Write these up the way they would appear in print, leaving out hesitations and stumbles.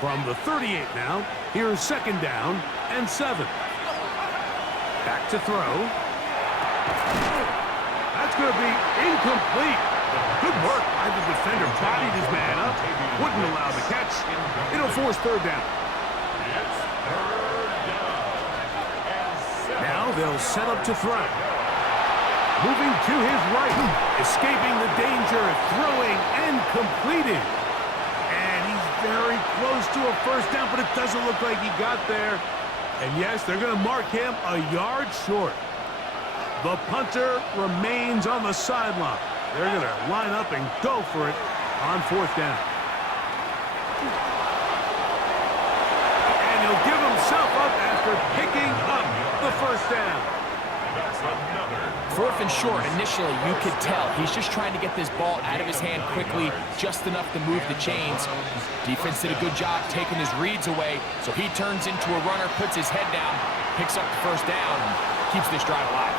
From the 38 now, here's second down and 7. Back to throw. That's going to be incomplete. Good work by the defender. Bodied his man up. Wouldn't allow the catch. It'll force third down. Now they'll set up to throw. Moving to his right. Escaping the danger, throwing and completing. And he's very close to a first down, but it doesn't look like he got there. And yes, they're going to mark him a yard short. The punter remains on the sideline. They're going to line up and go for it on fourth down. And he'll give himself up after picking up the first down. Fourth and short, initially, you could tell he's just trying to get this ball out of his hand quickly, just enough to move the chains. Defense did a good job taking his reads away, so he turns into a runner, puts his head down, picks up the first down, and keeps this drive alive.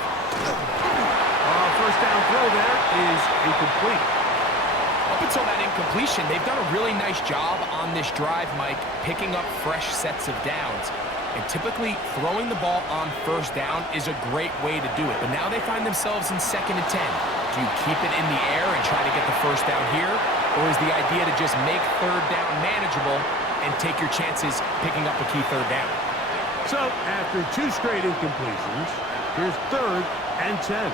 First down throw there is incomplete. Up until that incompletion, they've done a really nice job on this drive, Mike, picking up fresh sets of downs. And typically, throwing the ball on first down is a great way to do it. But now they find themselves in 2nd and 10. Do you keep it in the air and try to get the first down here? Or is the idea to just make third down manageable and take your chances picking up a key third down? So, after 2 straight incompletions, here's 3rd and 10.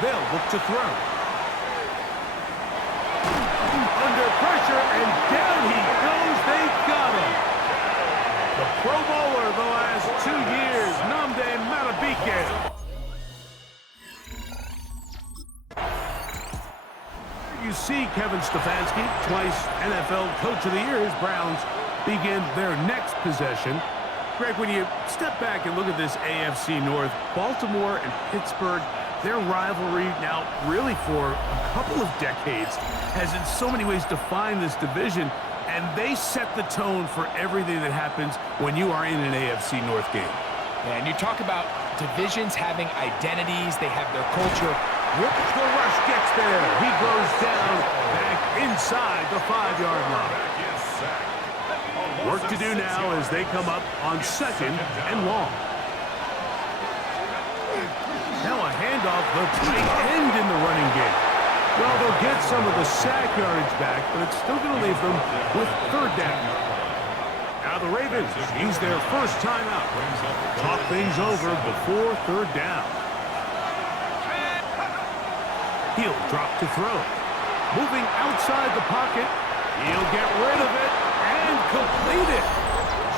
They'll look to throw. Under pressure, and down he goes. They got him. The Pro Bowler the last 2 years, Nnamdi Madubuike. You see Kevin Stefanski, twice NFL Coach of the Year. His Browns begin their next possession. Greg, when you step back and look at this AFC North, Baltimore and Pittsburgh, their rivalry now really for a couple of decades has in so many ways defined this division, and they set the tone for everything that happens when you are in an AFC North game. And you talk about divisions having identities, they have their culture. The rush gets there. He goes down back inside the 5-yard line. Work to do now as they come up on 2nd and long. Now a handoff, the tight end in the running game. Well, they'll get some of the sack yardage back, but it's still going to leave them with third down. Now the Ravens use their first timeout. Talk things over before third down. He'll drop to throw. Moving outside the pocket. He'll get rid of it and complete it.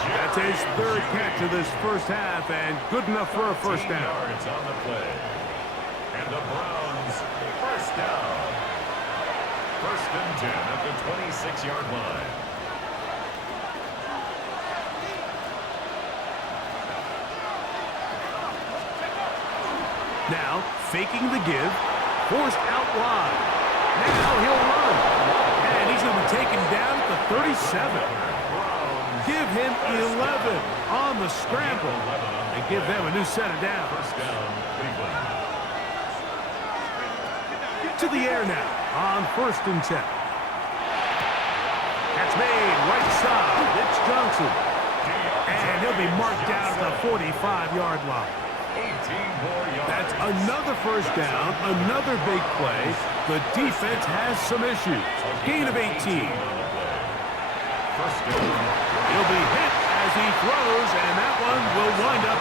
That's his 3rd catch of this first half, and good enough for a first down. On the play. And the Browns, first down. 1st and 10 at the 26-yard line. Now, faking the give, forced out wide. Now he'll run. And he's going to be taken down at the 37. Give him 11 on the scramble and give them a new set of downs. First down, Cleveland. To the air now on 1st and 10. That's made right side. It's Johnson. And he'll be marked down at the 45-yard line. 18 more yards. That's another first down, another big play. The defense has some issues. Gain of 18. First down. He'll be hit as he throws, and that one will wind up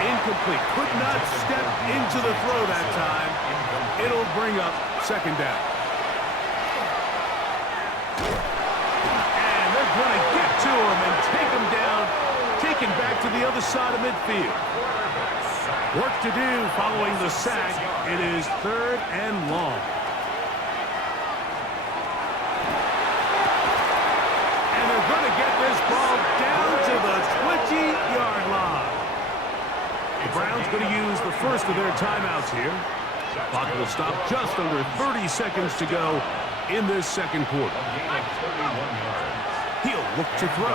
incomplete. Could not step into the throw that time. It'll bring up 2nd down. And they're going to get to him and take him down, taken back to the other side of midfield. Work to do following the sack. It is 3rd and long. Going to get this ball down to the 20-yard line. The Browns going to use the first of their timeouts here. Clock will stop just under 30 seconds to go in this 2nd quarter. He'll look to throw.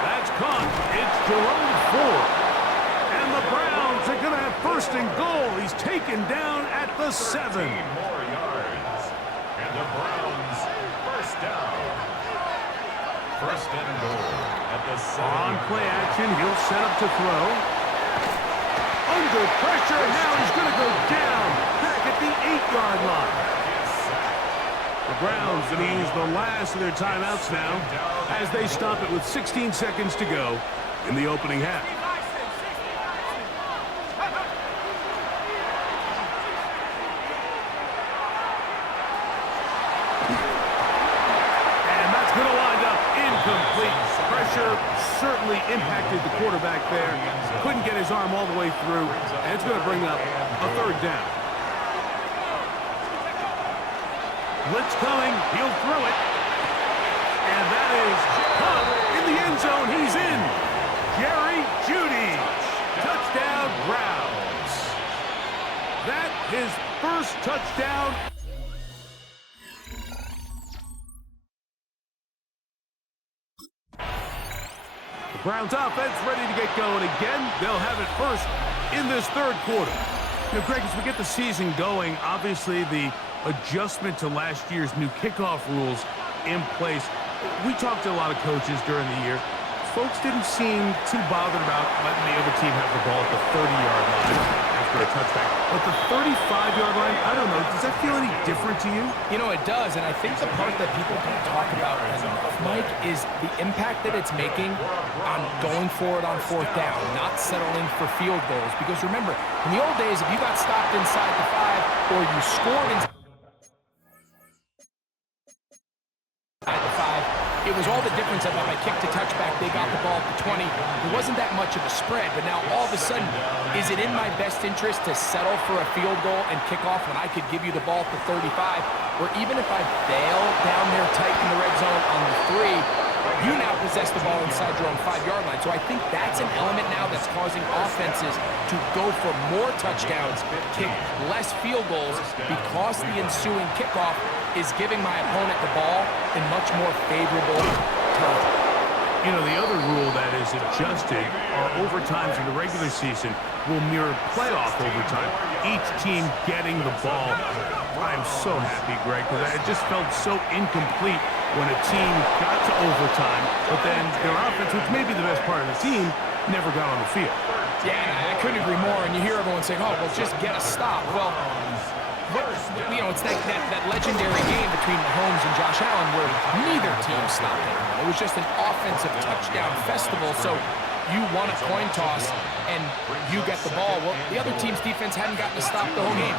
That's caught. It's Jerome Ford. And the Browns are going to have 1st and goal. He's taken down at the 7. the Browns, first down. First and goal at the 7. On play action, he'll set up to throw. Under pressure, now he's going to go down back at the 8-yard line. The Browns going to use the last of their timeouts now as they stop it with 16 seconds to go in the opening half. And that's going to wind up incomplete. Pressure certainly impacted the quarterback there. Couldn't get his arm all the way through, and it's going to bring up a third down. Blitz coming, he'll throw it. And that is caught in the end zone. He's in. Jerry Jeudy. Touchdown, Browns. That his first touchdown. The Browns offense ready to get going again. They'll have it first in this third quarter. Now, Greg, as we get the season going, obviously the adjustment to last year's new kickoff rules in place. We talked to a lot of coaches during the year. Folks didn't seem too bothered about letting the other team have the ball at the 30-yard line after a touchback. But the 35-yard line, I don't know, does that feel any different to you? You know, it does, and I think the part that people don't talk about enough, Mike, is the impact that it's making on going forward on fourth down, not settling for field goals. Because remember, in the old days, if you got stopped inside the 5 or you scored inside the 5, it was all the difference about my kick to touchback. They got the ball at the 20. There wasn't that much of a spread, but now all of a sudden, is it in my best interest to settle for a field goal and kick off when I could give you the ball at the 35? Or even if I bail down there tight in the red zone on the 3, you now possess the ball inside your own 5-yard line. So I think that's an element now that's causing offenses to go for more touchdowns, kick less field goals, because the ensuing kickoff is giving my opponent the ball in much more favorable terms. You know, the other rule that is adjusted are overtimes in the regular season will mirror playoff overtime, each team getting the ball. I'm so happy, Greg, because it just felt so incomplete when a team got to overtime, but then their offense, which may be the best part of the team, never got on the field. Yeah, I couldn't agree more, and you hear everyone saying, oh, well, just get a stop. Well, you know, it's that legendary game between Mahomes and Josh Allen where neither team stopped anyone. It was just an offensive touchdown festival, so you won a coin toss and you get the ball. Well, the other team's defense hadn't gotten to stop the whole game.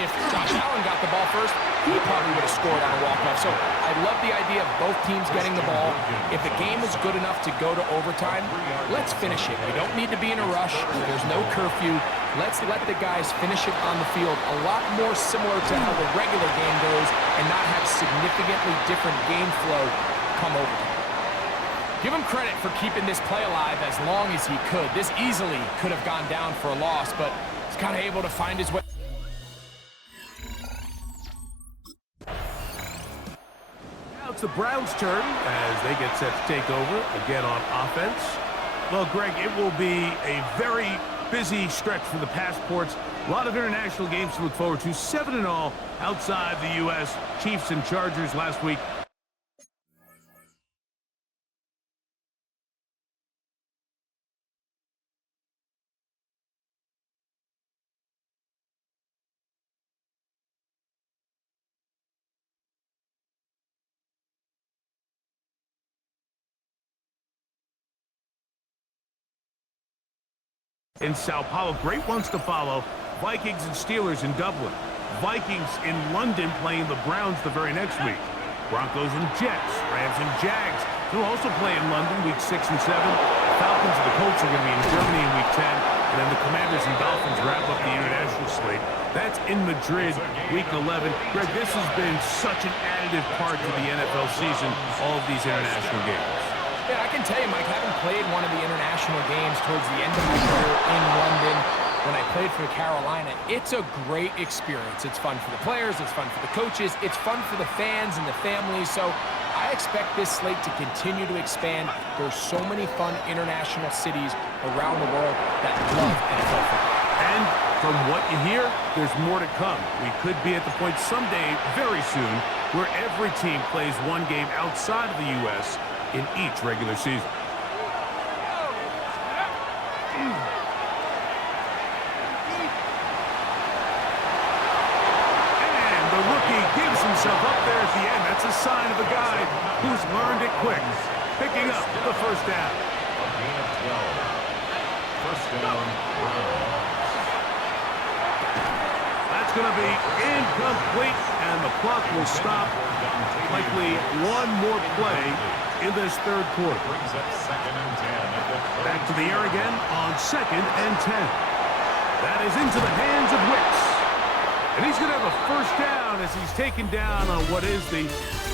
If Josh Allen got the ball first, he probably would have scored on a walk-off. So I love the idea of both teams getting the ball. If the game is good enough to go to overtime, let's finish it. We don't need to be in a rush. There's no curfew. Let's let the guys finish it on the field. A lot more similar to how the regular game goes and not have significantly different game flow come overtime. Give him credit for keeping this play alive as long as he could. This easily could have gone down for a loss, but he's kind of able to find his way. Now it's the Browns' turn as they get set to take over again on offense. Well, Greg, it will be a very busy stretch for the Passports. A lot of international games to look forward to. 7 in all outside the U.S. Chiefs and Chargers last week. In Sao Paulo, great ones to follow. Vikings and Steelers in Dublin. Vikings in London playing the Browns the very next week. Broncos and Jets. Rams and Jags. They'll also play in London week 6 and 7. Falcons and the Colts are going to be in Germany in week 10. And then the Commanders and Dolphins wrap up the international slate. That's in Madrid week 11. Greg, this has been such an additive part to the NFL season, all of these international games. Yeah, I can tell you, Mike, having played one of the international games towards the end of my career in London when I played for Carolina, it's a great experience. It's fun for the players, it's fun for the coaches, it's fun for the fans and the families. So I expect this slate to continue to expand. There's so many fun international cities around the world that love NFL football. And from what you hear, there's more to come. We could be at the point someday, very soon, where every team plays one game outside of the U.S. in each regular season. And the rookie gives himself up there at the end. That's a sign of a guy who's learned it quick, picking up the first down. A gain of 12. First down, Browns. That's going to be incomplete, and the clock will stop. Likely one more play in this third quarter. Brings up 2nd and 10. Back to the air again on 2nd and 10. That is into the hands of Wicks. And he's going to have a first down as he's taken down on what is the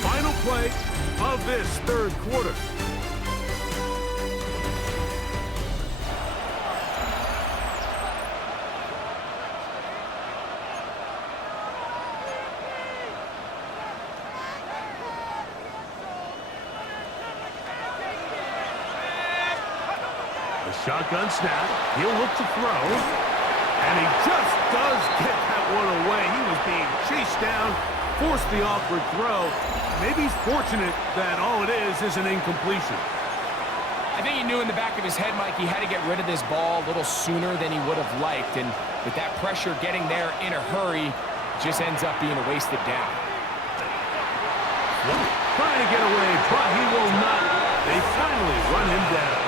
final play of this third quarter. The shotgun snap. He'll look to throw. And he just does get that one away. He was being chased down, forced the awkward throw. Maybe he's fortunate that all it is an incompletion. I think he knew in the back of his head, Mike, he had to get rid of this ball a little sooner than he would have liked. And with that pressure getting there in a hurry, just ends up being a wasted down. Trying to get away, but he will not. They finally run him down.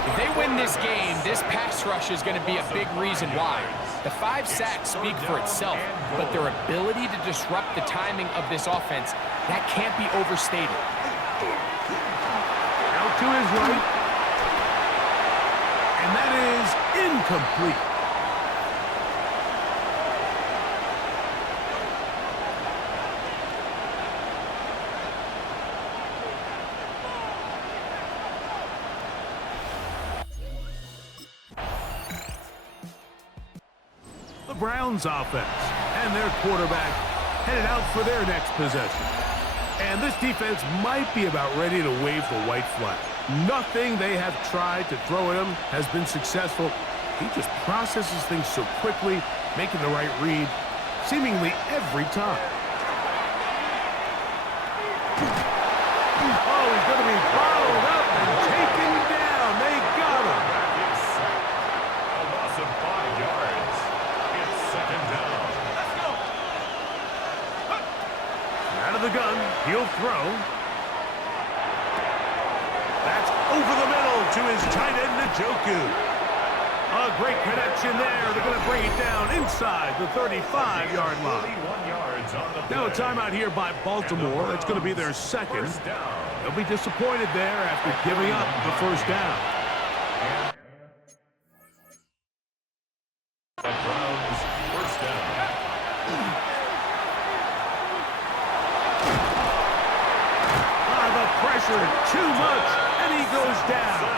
If they win this game, this pass rush is going to be a big reason why. The 5 sacks speak for itself, but their ability to disrupt the timing of this offense, that can't be overstated. Out to his right. And that is incomplete. The Browns offense and their quarterback headed out for their next possession. And this defense might be about ready to wave the white flag. Nothing they have tried to throw at him has been successful. He just processes things so quickly, making the right read seemingly every time. Oh, he's going to be followed up and taken down. They got him. A loss of 5 yards. It's 2nd down. Let's go. Out of the gun, he'll throw. That's over the middle to his tight end, Njoku. A great connection there. They're going to bring it down inside the 35-yard line. 31 yards on the Now a play. timeout here by Baltimore. That's going to be their second. First down. They'll be disappointed there after giving up the first down. The Browns, first down. The pressure, too much, and he goes down.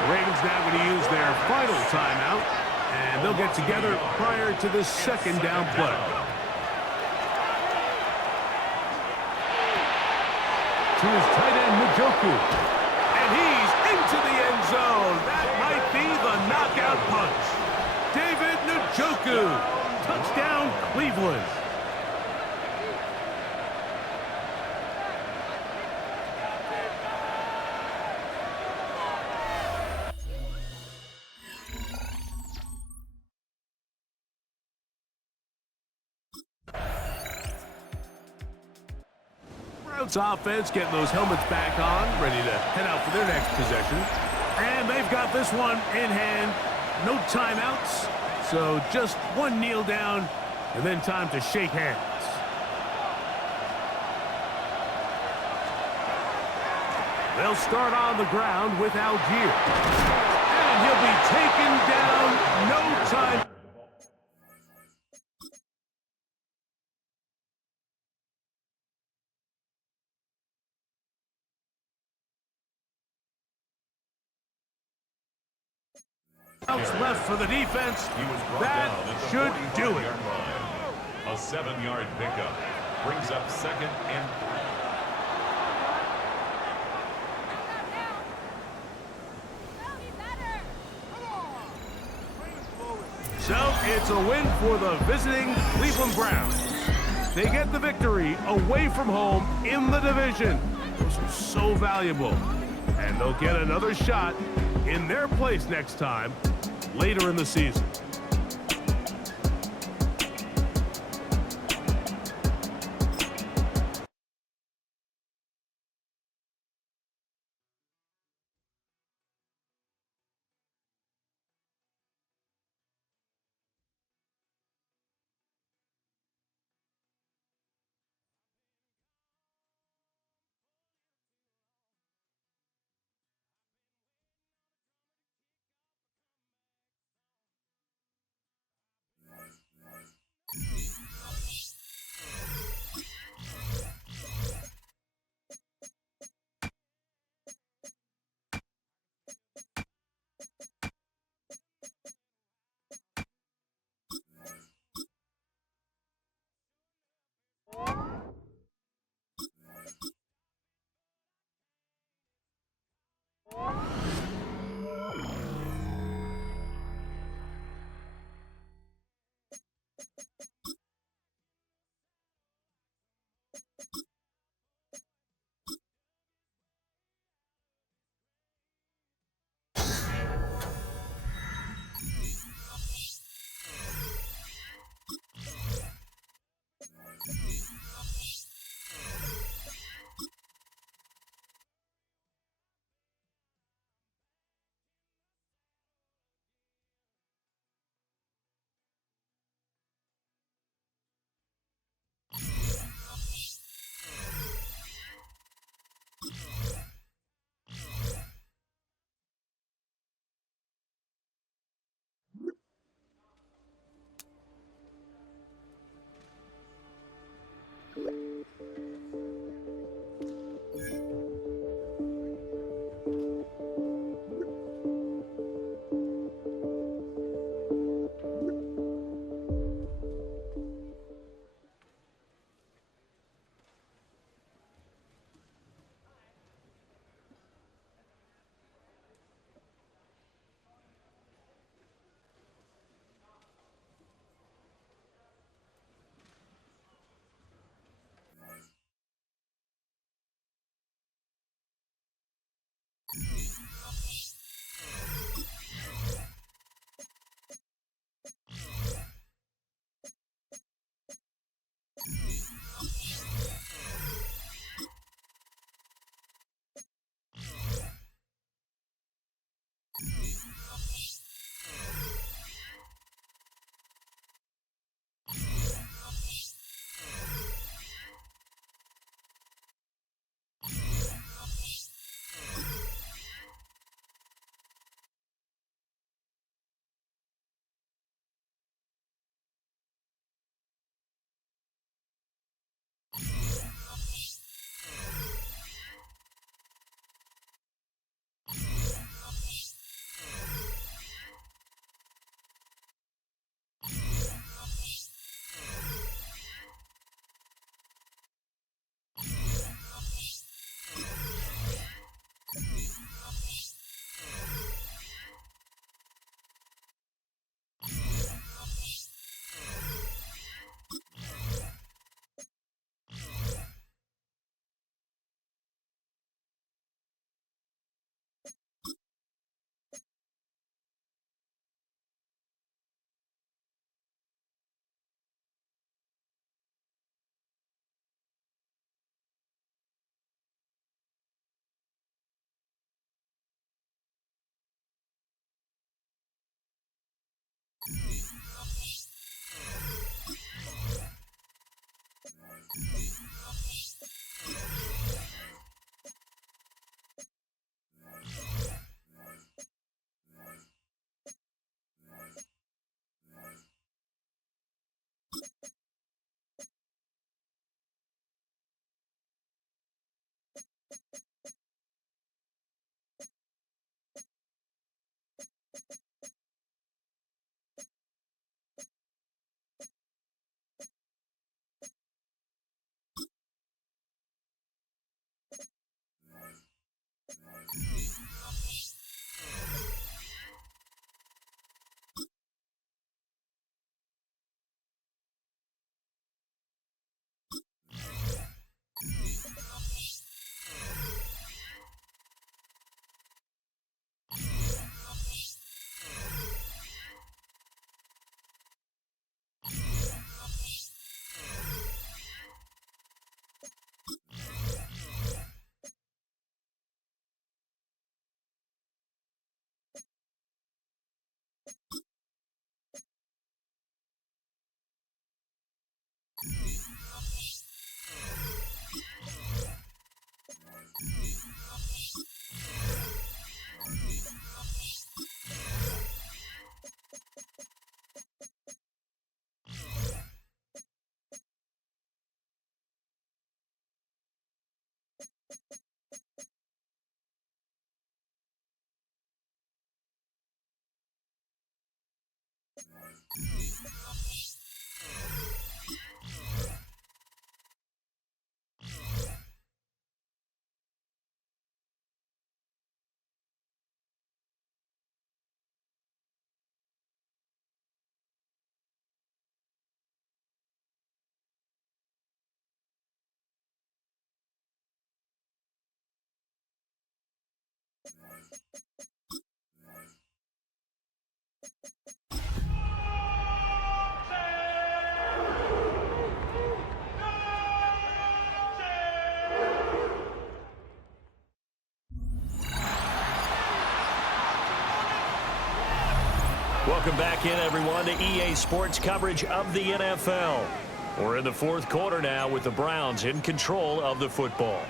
The Ravens now going to use their final timeout, and they'll get together prior to this second down play. To his tight end, Njoku. And he's into the end zone. That might be the knockout punch. David Njoku. Touchdown, Cleveland. Browns offense getting those helmets back on, ready to head out for their next possession. And they've got this one in hand. No timeouts, so just one kneel down, and then time to shake hands. They'll start on the ground with Algier. And he'll be taken down, no time. Left for the defense. He was brought That down at the should do it. 45-yard line. A 7-yard pickup brings up 2nd and 3. So it's a win for the visiting Cleveland Browns. They get the victory away from home in the division. Those are so valuable. And they'll get another shot in their place next time later in the season. Welcome back in, everyone, to EA Sports coverage of the NFL. We're in the fourth quarter now with the Browns in control of the football.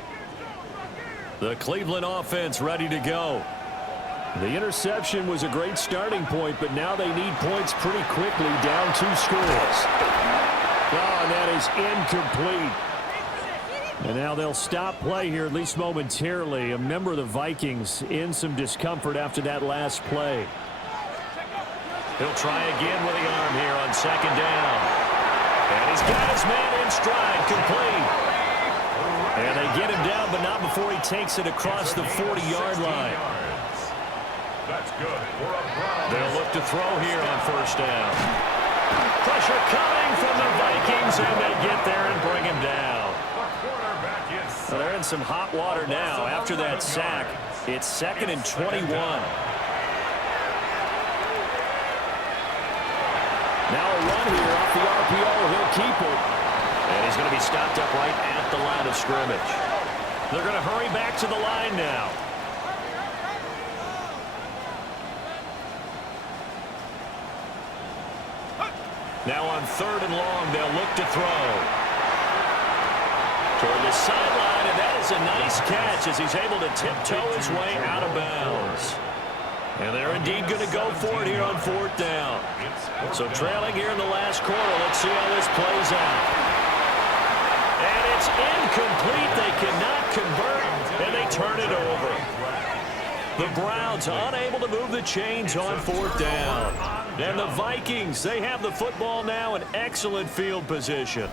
The Cleveland offense ready to go. The interception was a great starting point, but now they need points pretty quickly, down 2 scores. Oh, and that is incomplete. And now they'll stop play here, at least momentarily. A member of the Vikings in some discomfort after that last play. He'll try again with the arm here on second down. And he's got his man in stride, complete. And they get him down, but not before he takes it across the 40-yard line. That's good for a Browns. They'll look to throw here on first down. Pressure coming from the Vikings, and they get there and bring him down. Well, they're in some hot water now after that sack. It's 2nd and 21. Now a run here off the RPO. He'll keep it. And he's going to be stopped up right at the line of scrimmage. They're going to hurry back to the line now. Now on 3rd and long, they'll look to throw. Toward the sideline, and that is a nice catch as he's able to tiptoe his way out of bounds. And they're indeed going to go for it here on 4th down. So trailing here in the last quarter, let's see how this plays out. And it's incomplete. They cannot convert, and they turn it over. The Browns unable to move the chains on 4th down. And the Vikings, they have the football now in excellent field position.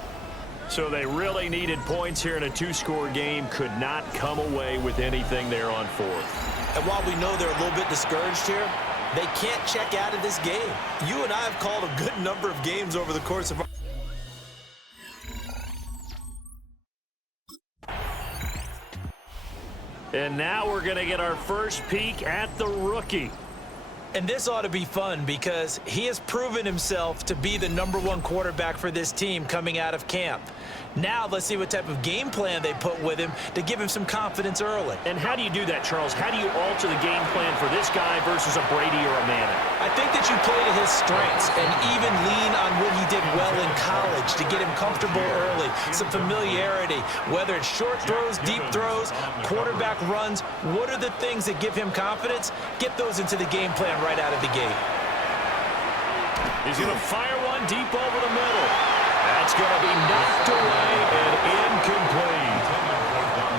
So they really needed points here in a 2-score game. Could not come away with anything there on 4th. And while we know they're a little bit discouraged here, they can't check out of this game. You and I have called a good number of games over the course of our... And now we're going to get our first peek at the rookie. And this ought to be fun because he has proven himself to be the #1 quarterback for this team coming out of camp. Now let's see what type of game plan they put with him to give him some confidence early. And how do you do that, Charles? How do you alter the game plan for this guy versus a Brady or a Manning? I think that you play to his strengths and even lean on what he did well in college to get him comfortable early, some familiarity, whether it's short throws, deep throws, quarterback runs. What are the things that give him confidence? Get those into the game plan right out of the gate. He's going to fire one deep over the middle. That's going to be knocked away and incomplete.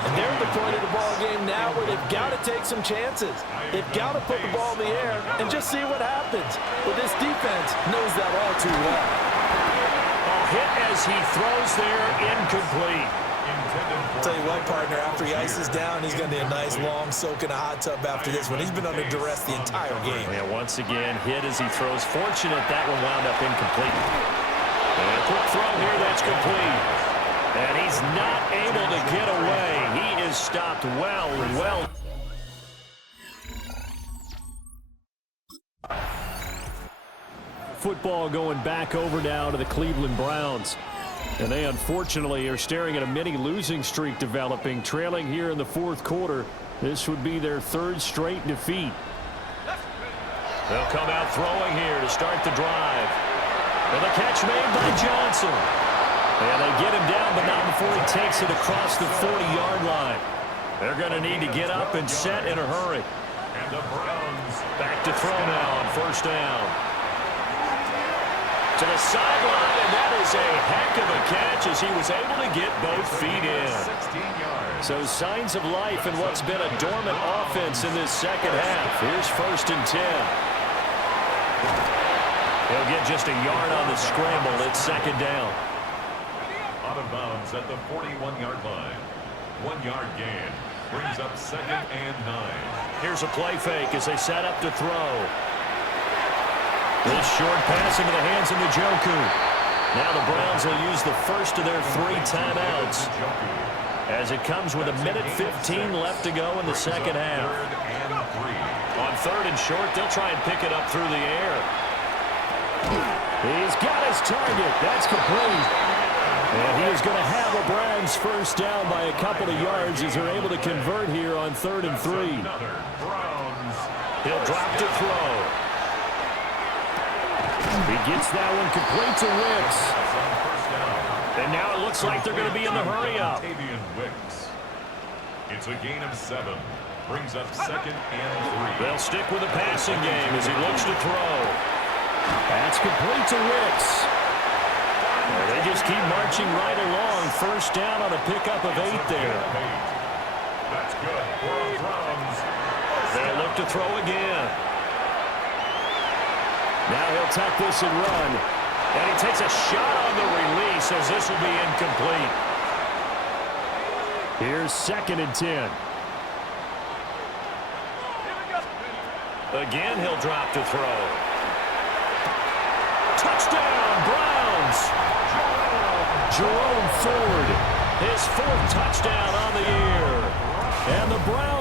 And they're at the point of the ball game now where they've got to take some chances. They've got to put the ball in the air and just see what happens. But this defense knows that all too well. A hit as he throws there, incomplete. I'll tell you what, partner, after he ices down, he's going to be a nice long soak in a hot tub after this one. He's been under duress the entire game. Yeah, once again, hit as he throws. Fortunate that one wound up incomplete. And a quick throw here that's complete. And he's not able to get away. He is stopped well. Football going back over now to the Cleveland Browns. And they unfortunately are staring at a mini losing streak developing, trailing here in the 4th quarter. This would be their 3rd straight defeat. They'll come out throwing here to start the drive. And the catch made by Johnson. And they get him down, but not before he takes it across the 40-yard line. They're going to need to get up and set in a hurry. And the Browns back to throw now on 1st down. To the sideline, and that is a heck of a catch as he was able to get both feet in. 16 yards. So signs of life in what's been a dormant offense in this second half. Here's 1st and 10. He'll get just a yard on the scramble. It's second down. Out of bounds at the 41-yard line. 1 yard gain. Brings up second and 9. Here's a play fake as they set up to throw. This short pass into the hands of Njoku. Now the Browns will use the first of their 3 timeouts as it comes with 1:15 left to go in the second half. On third and short, they'll try and pick it up through the air. He's got his target. That's complete. And he is going to have a Browns first down by a couple of yards as they're able to convert here on 3rd and 3. He'll drop to throw. He gets that one complete to Wicks. And now it looks like they're going to be in the hurry-up. It's a gain of 7. Brings up second and 3. They'll stick with the passing game as he looks to throw. That's complete to Wicks. They just keep marching right along. First down on a pickup of 8 there. That's good for the Browns. They'll look to throw again. Now he'll tuck this and run. And he takes a shot on the release as this will be incomplete. Here's 2nd and 10. Again, he'll drop to throw. Touchdown, Browns! Jerome Ford, his 4th touchdown on the year. And the Browns